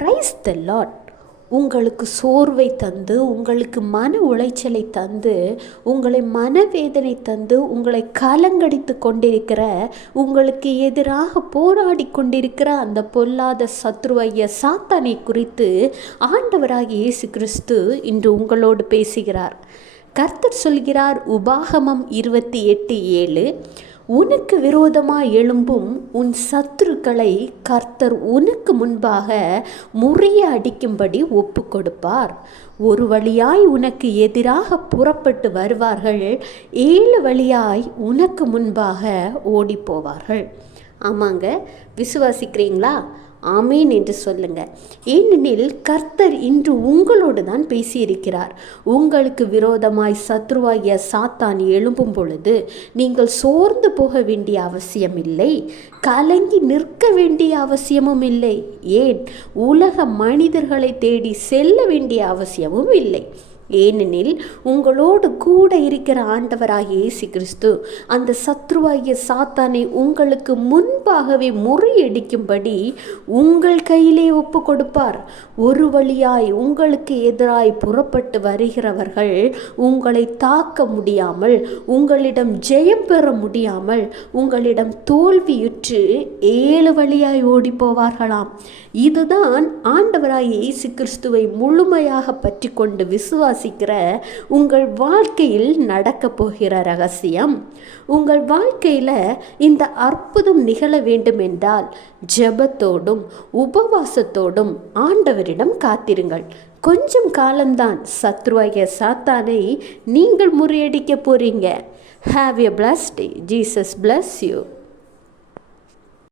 Praise the Lord. உங்களுக்கு சோர்வை தந்து, உங்களுக்கு மன உளைச்சலை தந்து, உங்களை மனவேதனை தந்து, உங்களை கலங்கடித்து கொண்டிருக்கிற, உங்களுக்கு எதிராக போராடி கொண்டிருக்கிற அந்த பொல்லாத சத்ருவைய சாத்தானை குறித்து ஆண்டவராகிய இயேசு கிறிஸ்து இன்று உங்களோடு பேசுகிறார். கர்த்தர் சொல்கிறார், உபாகமம் 28:7, உனக்கு விரோதமாய் எழும்பும் உன் சத்துருக்களை கர்த்தர் உனக்கு முன்பாக முறியடிக்கும்படி ஒப்பு கொடுப்பார். ஒரு வழியாய் உனக்கு எதிராக புறப்பட்டு வருவார்கள், 7 வழியாய் உனக்கு முன்பாக ஓடி போவார்கள். ஆமாங்க, விசுவாசிக்கிறீங்களா? ஆமேன் என்று சொல்லுங்க. ஏனெனில் கர்த்தர் இன்று உங்களோடு தான் பேசியிருக்கிறார். உங்களுக்கு விரோதமாய் சத்ருவாகிய சாத்தான் எழும்பும் பொழுது நீங்கள் சோர்ந்து போக வேண்டிய அவசியம் இல்லை, கலங்கி நிற்க வேண்டிய அவசியமும் இல்லை. ஏன், உலக மனிதர்களை தேடி செல்ல வேண்டிய அவசியமும் இல்லை. ஏனெனில் உங்களோடு கூட இருக்கிற ஆண்டவராகிய இயேசு கிறிஸ்து அந்த சத்ருவாகிய சாத்தானை உங்களுக்கு முன்பாகவே முறியடிக்கும்படி உங்கள் கையிலே ஒப்பு கொடுப்பார். ஒரு வழியாய் உங்களுக்கு எதிராய் புறப்பட்டு வருகிறவர்கள் உங்களை தாக்க முடியாமல், உங்களிடம் ஜெயம் பெற முடியாமல், உங்களிடம் தோல்வியுற்று 7 வழியாய் ஓடி போவார்களாம். இதுதான் ஆண்டவராகிய இயேசு கிறிஸ்துவை முழுமையாக பற்றி கொண்டு விசுவாசிக்கிற உங்கள் வாழ்க்கையில் நடக்க போகிற ரகசியம். உங்கள் வாழ்க்கையில் இந்த அற்புதம் நிகழ வேண்டும் என்றால் ஜெபத்தோடும் உபவாசத்தோடும் ஆண்டவரிடம் காத்திருங்கள். கொஞ்சம் காலம்தான் சத்ருவாகிய சாத்தானை நீங்கள் முறியடிக்க போறீங்க. Have a blessed day. Jesus bless you.